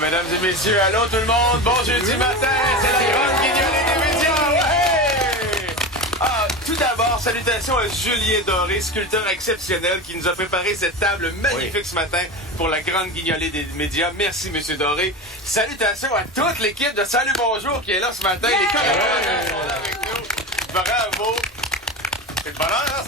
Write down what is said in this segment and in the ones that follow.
Mesdames et messieurs, allô tout le monde, bon jeudi matin, c'est la grande guignolée des médias, ouais! Tout d'abord, salutations à Julien Doré, sculpteur exceptionnel, qui nous a préparé cette table magnifique ce matin pour la grande guignolée des médias. Merci, Monsieur Doré. Salutations à toute l'équipe de Salut Bonjour qui est là ce matin, les collaborateurs sont là avec nous. Bravo! C'est le bonheur, hein,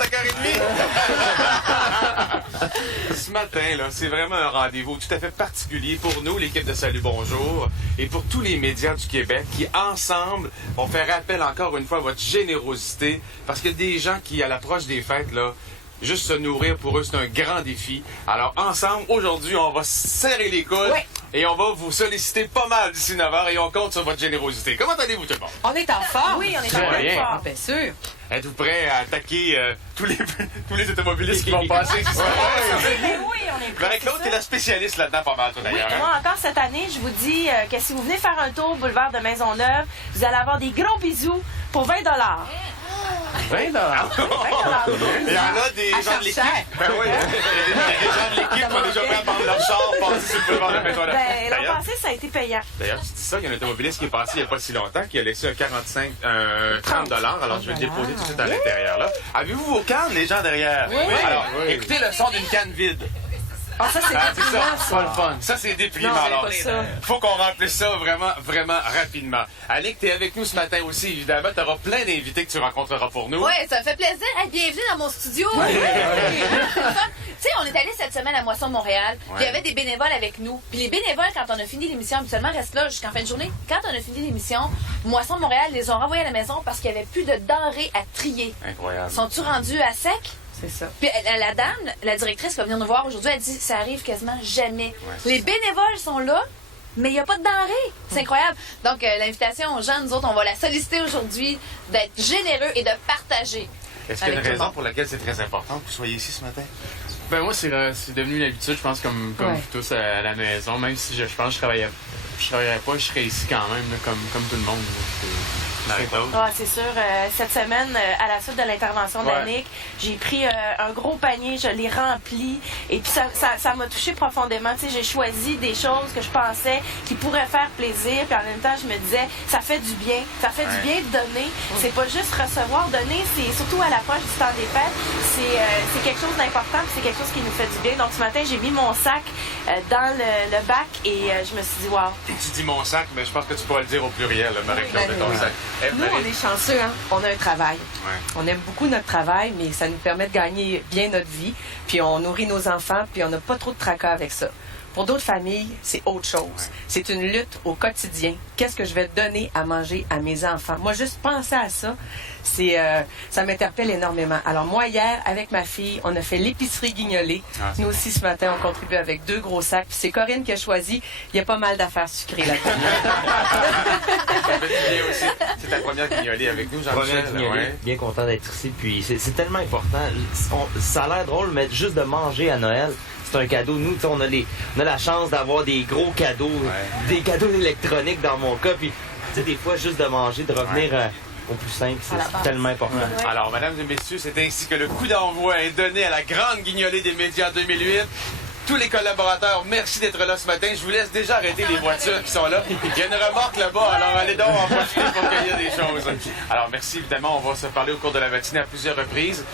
5h30? Ce matin, là, c'est vraiment un rendez-vous tout à fait particulier pour nous, l'équipe de Salut Bonjour, et pour tous les médias du Québec qui, ensemble, vont faire appel encore une fois à votre générosité, parce qu'il y a des gens qui, à l'approche des fêtes, là, juste se nourrir, pour eux, c'est un grand défi. Alors, ensemble, aujourd'hui, on va serrer les coudes et on va vous solliciter pas mal d'ici 9h et on compte sur votre générosité. Comment allez-vous, tout le monde? On est en forme. Oui, on est en forme. Bien sûr. Êtes-vous prêts à attaquer tous les automobilistes qui vont passer? Oui, on est prêts. Marie-Claude, t'es la spécialiste là-dedans pas mal, toi, Oui, d'ailleurs. moi encore cette année, je vous dis que si vous venez faire un tour au boulevard de Maisonneuve, vous allez avoir des gros bisous pour 20 $. 20 $. Il y en a des gens de l'équipe. Ben oui, il y a des gens de l'équipe qui ont déjà prêt à prendre leur char, passer sur le boulevard de Maisonneuve. Ben, l'an passé, ça a été payant. D'ailleurs, tu dis ça, il y a un automobiliste qui est passé il n'y a pas si longtemps, qui a laissé un 30 $. Alors, je vais le déposer tout de suite à l'intérieur, là. Avez-vous vos cannes, les gens derrière? Oui. Alors, écoutez le son d'une canne vide. Ah, ça, c'est C'est déprimant, ça, pas le fun. Ça, c'est déprimant. Non, Alors, c'est pas ça. faut qu'on remplisse ça vraiment, vraiment rapidement. Annick, t'es avec nous ce matin aussi, évidemment. T'auras plein d'invités que tu rencontreras pour nous. Oui, ça me fait plaisir. Hey, bienvenue dans mon studio. Tu sais, on est allé cette semaine à Moisson Montréal. Puis il y avait des bénévoles avec nous. Puis les bénévoles, quand on a fini l'émission, habituellement restent là jusqu'en fin de journée. Quand on a fini l'émission, Moisson Montréal les ont renvoyés à la maison parce qu'il n'y avait plus de denrées à trier. Incroyable. Sont-tu rendus à sec? C'est ça. Puis la dame, la directrice qui va venir nous voir aujourd'hui, elle dit ça arrive quasiment jamais. Les bénévoles sont là, mais il n'y a pas de denrées. C'est incroyable. Donc, l'invitation aux gens, nous autres, on va la solliciter aujourd'hui d'être généreux et de partager. Est-ce qu'il y a une raison pour laquelle c'est très important que vous soyez ici ce matin? Ben moi, c'est devenu une habitude, je pense, comme tous à la maison. Même si je pense que je travaillerais pas, je serais ici quand même, là, comme tout le monde. Ah, c'est sûr. Cette semaine, à la suite de l'intervention d'Annick, j'ai pris un gros panier, je l'ai rempli. Et puis, ça m'a touché profondément. Tu sais, j'ai choisi des choses que je pensais qui pourraient faire plaisir. Puis en même temps, je me disais, ça fait du bien. Ça fait du bien de donner. C'est pas juste recevoir, donner. C'est surtout à l'approche du temps des fêtes. C'est quelque chose d'important. Puis c'est quelque chose qui nous fait du bien. Donc, ce matin, j'ai mis mon sac dans le bac et je me suis dit, wow. Et tu dis mon sac, mais je pense que tu pourras le dire au pluriel, Marie-Claude, de ton sac. Nous, on est chanceux, hein? On a un travail. On aime beaucoup notre travail, mais ça nous permet de gagner bien notre vie. Puis on nourrit nos enfants, puis on n'a pas trop de tracas avec ça. Pour d'autres familles, c'est autre chose. C'est une lutte au quotidien. Qu'est-ce que je vais donner à manger à mes enfants? Moi, juste penser à ça, ça m'interpelle énormément. Alors moi, hier, avec ma fille, on a fait l'épicerie guignolée. Nous aussi, ce matin, on contribue avec 2 gros sacs. Puis c'est Corinne qui a choisi. Il y a pas mal d'affaires sucrées là-dedans. C'est ta première guignolée avec nous, Jean-Michel. Bien content d'être ici. Puis c'est tellement important. Ça a l'air drôle, mais juste de manger à Noël, c'est un cadeau. Nous, on a la chance d'avoir des gros cadeaux, des cadeaux électroniques dans mon cas. Puis, tu sais, des fois, juste de manger, de revenir au plus simple, c'est tellement important. Alors, mesdames et messieurs, c'est ainsi que le coup d'envoi est donné à la grande guignolée des médias 2008. Tous les collaborateurs, merci d'être là ce matin. Je vous laisse déjà arrêter les voitures qui sont là. Il y a une remorque là-bas, alors allez donc en profiter pour cueillir des choses. Alors merci, évidemment, on va se parler au cours de la matinée à plusieurs reprises.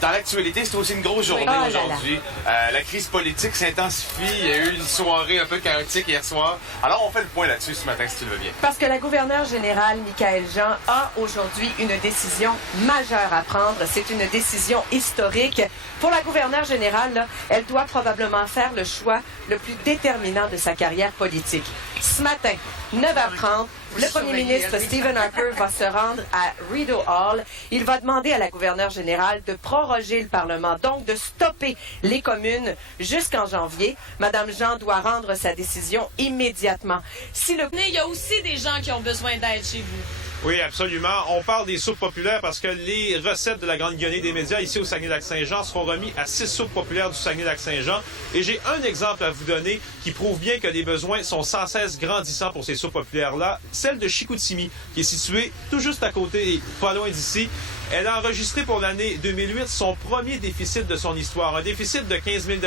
Dans l'actualité, c'est aussi une grosse journée aujourd'hui. La crise politique s'intensifie. Il y a eu une soirée un peu chaotique hier soir. Alors on fait le point là-dessus ce matin, si tu le veux bien. Parce que la gouverneure générale, Michaëlle Jean, a aujourd'hui une décision majeure à prendre. C'est une décision historique. Pour la gouverneure générale, là, elle doit probablement faire le choix le plus déterminant de sa carrière politique. Ce matin, 9h30, le premier ministre Stephen Harper va se rendre à Rideau Hall. Il va demander à la gouverneure générale de proroger le Parlement, donc de stopper les communes jusqu'en janvier. Madame Jean doit rendre sa décision immédiatement. Il y a aussi des gens qui ont besoin d'aide chez vous. Oui, absolument. On parle des soupes populaires parce que les recettes de la grande guignolée des médias ici au Saguenay-Lac-Saint-Jean seront remis à 6 soupes populaires du Saguenay-Lac-Saint-Jean. Et j'ai un exemple à vous donner qui prouve bien que les besoins sont sans cesse grandissants pour ces soupes populaires-là. Celle de Chicoutimi, qui est située tout juste à côté, pas loin d'ici. Elle a enregistré pour l'année 2008 son premier déficit de son histoire, un déficit de 15 000 $,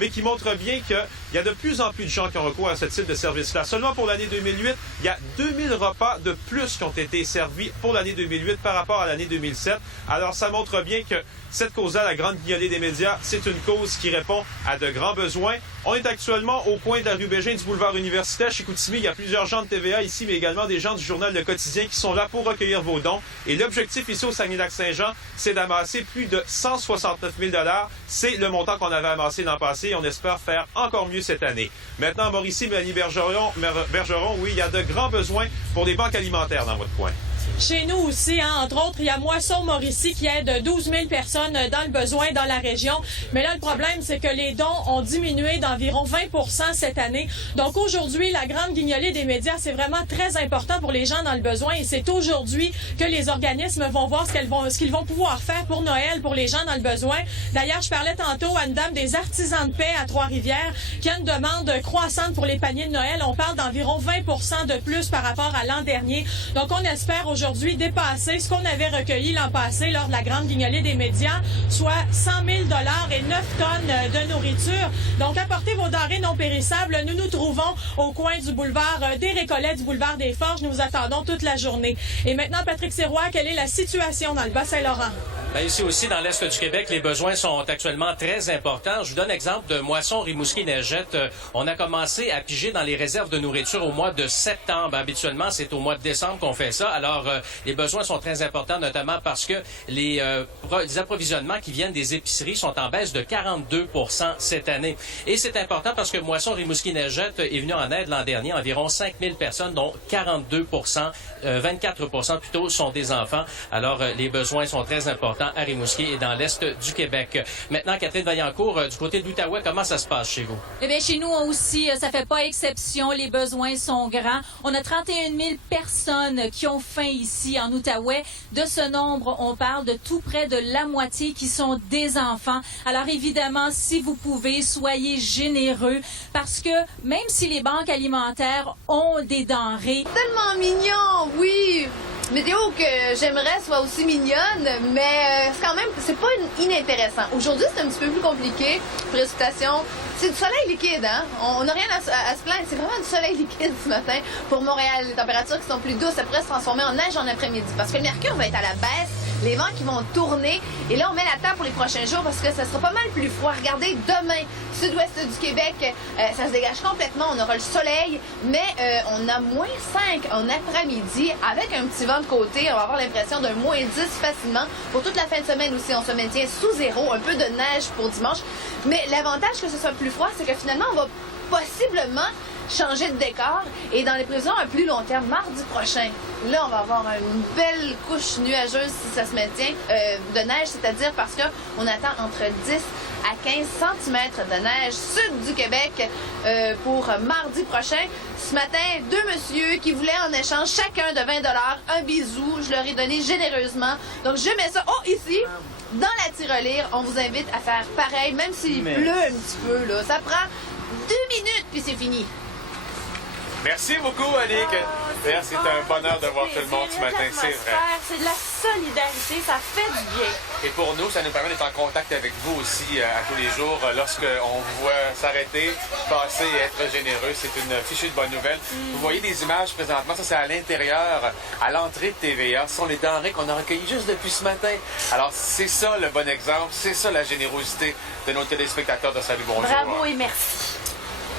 mais qui montre bien qu'il y a de plus en plus de gens qui ont recours à ce type de service-là. Seulement pour l'année 2008, il y a 2000 repas de plus qui ont été servis pour l'année 2008 par rapport à l'année 2007. Alors, ça montre bien que cette cause-là, la grande guignolée des médias, c'est une cause qui répond à de grands besoins. On est actuellement au coin de la rue Bégin du boulevard Universitaire chez Chicoutimi. Il y a plusieurs gens de TVA ici, mais également des gens du journal Le Quotidien qui sont là pour recueillir vos dons. Et l'objectif ici au Saguenay-Lac-Saint-Jean, c'est d'amasser plus de 169 000 $. C'est le montant qu'on avait amassé l'an passé et on espère faire encore mieux cette année. Maintenant, Mauricie, Mélanie Bergeron, oui, il y a de grands besoins pour des banques alimentaires dans votre coin. Chez nous aussi, entre autres, il y a Moisson Mauricie qui aide 12 000 personnes dans le besoin dans la région. Mais là, le problème, c'est que les dons ont diminué d'environ 20 % cette année. Donc aujourd'hui, la grande guignolée des médias, c'est vraiment très important pour les gens dans le besoin. Et c'est aujourd'hui que les organismes vont voir ce qu'ils vont pouvoir faire pour Noël, pour les gens dans le besoin. D'ailleurs, je parlais tantôt à une dame des Artisans de paix à Trois-Rivières qui a une demande croissante pour les paniers de Noël. On parle d'environ 20 % de plus par rapport à l'an dernier. Donc on espère aujourd'hui dépasser ce qu'on avait recueilli l'an passé lors de la grande guignolée des médias, soit 100 000 $ et 9 tonnes de nourriture. Donc, apportez vos denrées non périssables. Nous nous trouvons au coin du boulevard des Récollets, du boulevard des Forges. Nous vous attendons toute la journée. Et maintenant, Patrick Sirois, quelle est la situation dans le Bas-Saint-Laurent? Bien, ici aussi, dans l'Est du Québec, les besoins sont actuellement très importants. Je vous donne l'exemple de Moisson, Rimouski, Neigette. On a commencé à piger dans les réserves de nourriture au mois de septembre. Habituellement, c'est au mois de décembre qu'on fait ça. Alors, les besoins sont très importants, notamment parce que les approvisionnements qui viennent des épiceries sont en baisse de 42 % cette année. Et c'est important parce que Moisson, Rimouski, Neigette est venu en aide l'an dernier. Environ 5 000 personnes, dont 42 %, 24 % plutôt, sont des enfants. Alors, les besoins sont très importants à Rimouski et dans l'Est du Québec. Maintenant, Catherine Vaillancourt, du côté de l'Outaouais, comment ça se passe chez vous? Eh bien, chez nous aussi, ça fait pas exception. Les besoins sont grands. On a 31 000 personnes qui ont faim ici en Outaouais. De ce nombre, on parle de tout près de la moitié qui sont des enfants. Alors, évidemment, si vous pouvez, soyez généreux parce que même si les banques alimentaires ont des denrées... Tellement mignon, oui! Météo que j'aimerais soit aussi mignonne, mais c'est quand même, c'est pas inintéressant. Aujourd'hui, c'est un petit peu plus compliqué. Précipitation, c'est du soleil liquide, hein? On n'a rien à se plaindre. C'est vraiment du soleil liquide ce matin pour Montréal. Les températures qui sont plus douces, ça pourrait se transformer en neige en après-midi parce que le mercure va être à la baisse, les vents qui vont tourner. Et là, on met la table pour les prochains jours parce que ça sera pas mal plus froid. Regardez, demain, sud-ouest du Québec, ça se dégage complètement. On aura le soleil, mais on a -5 en après-midi avec un petit vent de côté. On va avoir l'impression d'un -10 facilement. Pour toute la fin de semaine aussi, on se maintient sous zéro. Un peu de neige pour dimanche. Mais l'avantage que ce soit plus froid, c'est que finalement, on va possiblement changer de décor et dans les prévisions à plus long terme, mardi prochain, là, on va avoir une belle couche nuageuse si ça se maintient de neige, c'est-à-dire parce qu'on attend entre 10 à 15 cm de neige sud du Québec pour mardi prochain. Ce matin, 2 messieurs qui voulaient en échange chacun de 20 $, un bisou. Je leur ai donné généreusement. Donc, je mets ça ici. Dans la tirelire, on vous invite à faire pareil, même s'il pleut un petit peu. Là. Ça prend 2 minutes, puis c'est fini. Merci beaucoup, Annick. C'est un bonheur de voir tout le monde ce matin, c'est vrai. C'est de la solidarité, ça fait du bien. Et pour nous, ça nous permet d'être en contact avec vous aussi à tous les jours. Lorsqu'on vous voit s'arrêter, passer et être généreux, c'est une fichue de bonne nouvelle. Vous voyez des images présentement, ça c'est à l'intérieur, à l'entrée de TVA. Ce sont les denrées qu'on a recueillies juste depuis ce matin. Alors c'est ça le bon exemple, c'est ça la générosité de nos téléspectateurs de Salut Bonjour. Bravo et merci.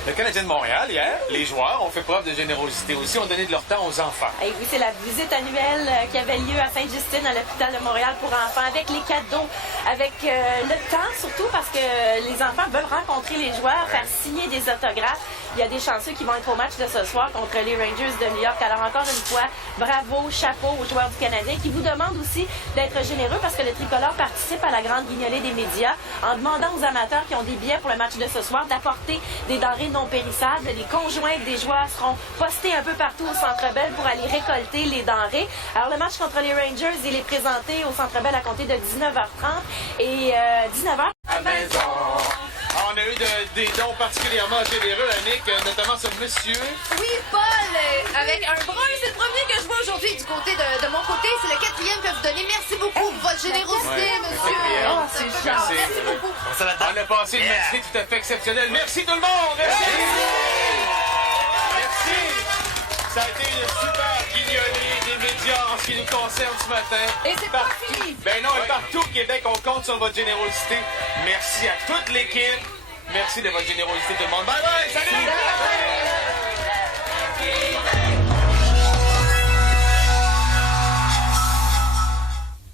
Le Canadien de Montréal, hier, les joueurs ont fait preuve de générosité aussi, ont donné de leur temps aux enfants. Et oui, c'est la visite annuelle qui avait lieu à Sainte-Justine, à l'hôpital de Montréal pour enfants, avec les cadeaux, avec le temps surtout, parce que les enfants veulent rencontrer les joueurs, faire signer des autographes. Il y a des chanceux qui vont être au match de ce soir contre les Rangers de New York. Alors encore une fois, bravo, chapeau aux joueurs du Canadien qui vous demandent aussi d'être généreux parce que le tricolore participe à la grande guignolée des médias en demandant aux amateurs qui ont des billets pour le match de ce soir d'apporter des denrées non périssables. Les conjoints des joueurs seront postés un peu partout au Centre Bell pour aller récolter les denrées. Alors le match contre les Rangers, il est présenté au Centre Bell à compter de 19h30 et 19h à maison. On a eu des don particulièrement généreux, Annick, notamment ce monsieur. Oui, Paul, avec un brun, c'est le premier que je vois aujourd'hui du côté de mon côté. C'est le 4e que vous donnez. Merci beaucoup pour votre générosité, monsieur. Oh, c'est gentil. Merci beaucoup. On a passé une matinée tout à fait exceptionnelle. Merci tout le monde! Merci! Merci! Ça a été une super guignolée des médias en ce qui nous concerne ce matin. Et c'est pas fini! Ben non, et partout au Québec, on compte sur votre générosité. Merci à toute l'équipe. Merci de votre générosité, tout le monde. Bye bye! Salut!